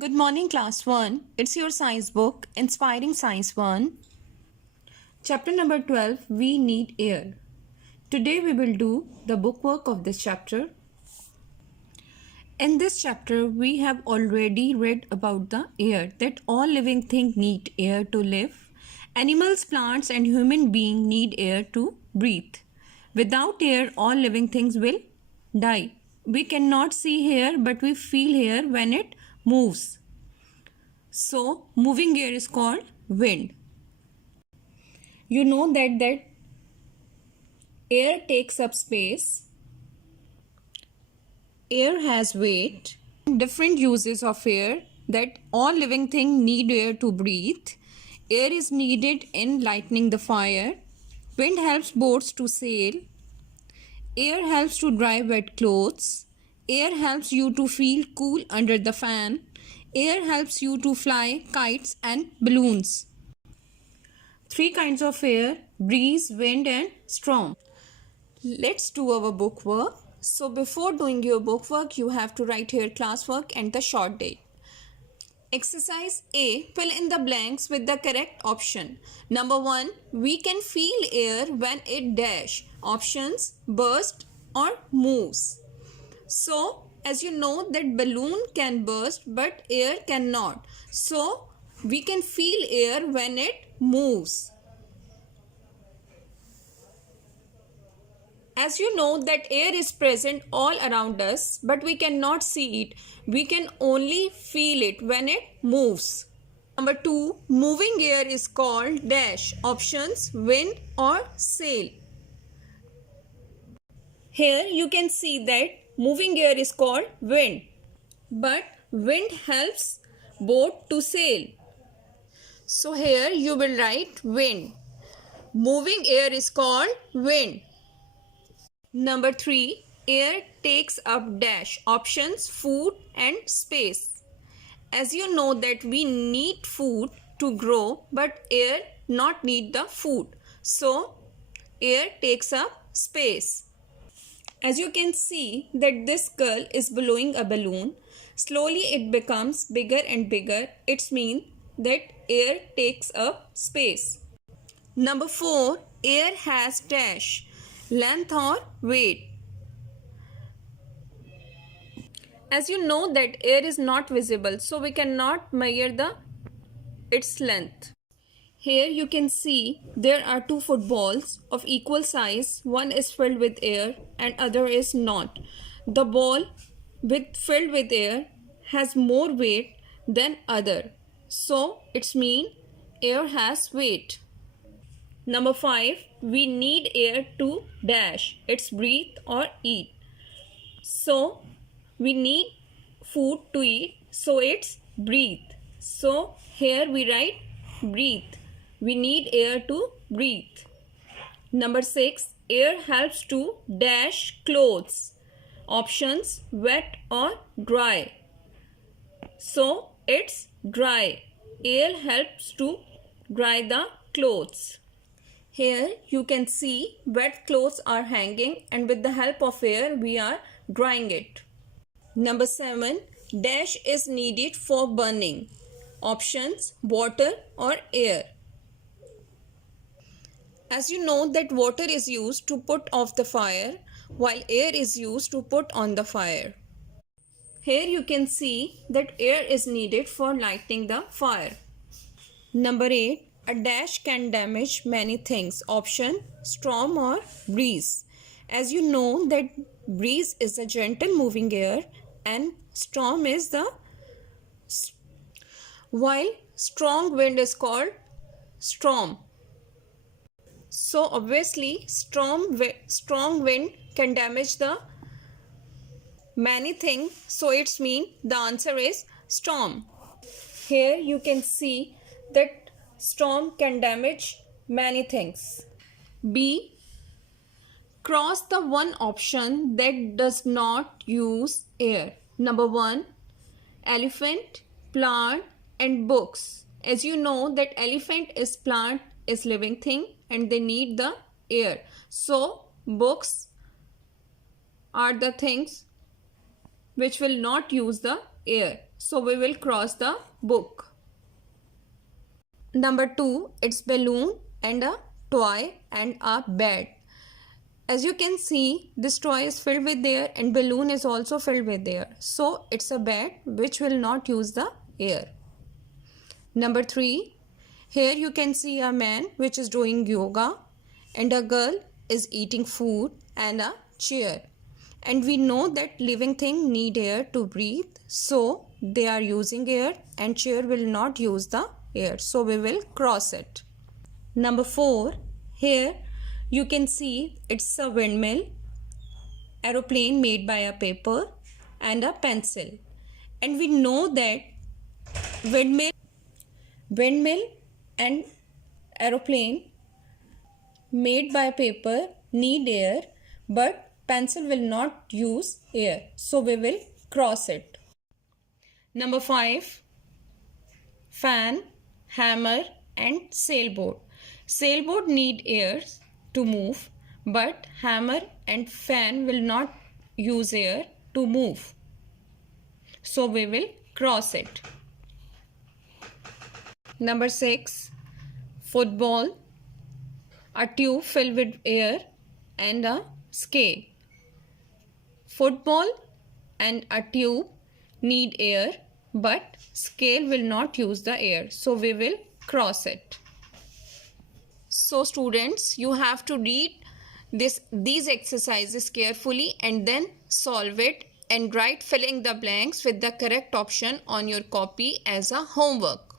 Good morning, class 1. It's your science book, Inspiring Science 1. Chapter number 12, We Need Air. Today we will do the bookwork of this chapter. In this chapter, we have already read about the air, that all living things need air to live. Animals, plants and human beings need air to breathe. Without air, all living things will die. We cannot see air, but we feel air when it moves. So, moving air is called wind. You know that air takes up space. Air has weight. Different uses of air, that all living things need air to breathe. Air is needed in lighting the fire. Wind helps boats to sail. Air helps to dry wet clothes. Air helps you to feel cool under the fan. Air helps you to fly kites and balloons. Three kinds of air: breeze, wind and storm. Let's do our bookwork. So before doing your bookwork, you have to write here classwork and the short date. Exercise A. Fill in the blanks with the correct option. Number 1. We can feel air when it dash. Options: burst or moves. So, as you know that balloon can burst but air cannot. So, we can feel air when it moves. As you know that air is present all around us, but we cannot see it. We can only feel it when it moves. Number 2. Moving air is called dash. Options: wind or sail. Here you can see that moving air is called wind. But wind helps boat to sail. So here you will write wind. Moving air is called wind. Number 3. Air takes up dash. Options: food and space. As you know that we need food to grow, but air not need the food. So air takes up space. As you can see that this girl is blowing a balloon. Slowly it becomes bigger and bigger. It means that air takes up space. Number 4. Air has dash. Length or weight. As you know that air is not visible, so we cannot measure its length. Here you can see there are two footballs of equal size. One is filled with air and other is not. The ball filled with air has more weight than other. So it means air has weight. Number 5. We need air to dash. It's breathe or eat. So we need food to eat. So it's breathe. So here we write breathe. We need air to breathe. Number 6. Air helps to dash clothes. Options: wet or dry. So it's dry. Air helps to dry the clothes. Here you can see wet clothes are hanging and with the help of air we are drying it. Number 7. Dash is needed for burning. Options: water or air. As you know that water is used to put off the fire, while air is used to put on the fire. Here you can see that air is needed for lighting the fire. Number 8. A dash can damage many things. Option: storm or breeze. As you know that breeze is a gentle moving air and storm is while strong wind is called storm. So obviously strong wind can damage the many things. So it's mean the answer is storm. Here you can see that storm can damage many things. B. Cross the one option that does not use air. Number 1. Elephant, plant and books. As you know that elephant is plant, is living thing and they need the air. So books are the things which will not use the air. So we will cross the book. Number 2, it's balloon and a toy and a bed. As you can see, this toy is filled with air and balloon is also filled with air. So it's a bed which will not use the air. Number 3, here you can see a man which is doing yoga and a girl is eating food and a chair. And we know that living things need air to breathe. So they are using air and chair will not use the air. So we will cross it. Number 4, here you can see it's a windmill, aeroplane made by a paper and a pencil. And we know that windmill and aeroplane made by paper need air, but pencil will not use air. So we will cross it. Number 5, fan, hammer and sailboat. Sailboat need air to move, but hammer and fan will not use air to move. So we will cross it. Number 6, football, a tube filled with air and a scale. Football and a tube need air, but scale will not use the air. So we will cross it. So students, you have to read these exercises carefully and then solve it and write filling the blanks with the correct option on your copy as a homework.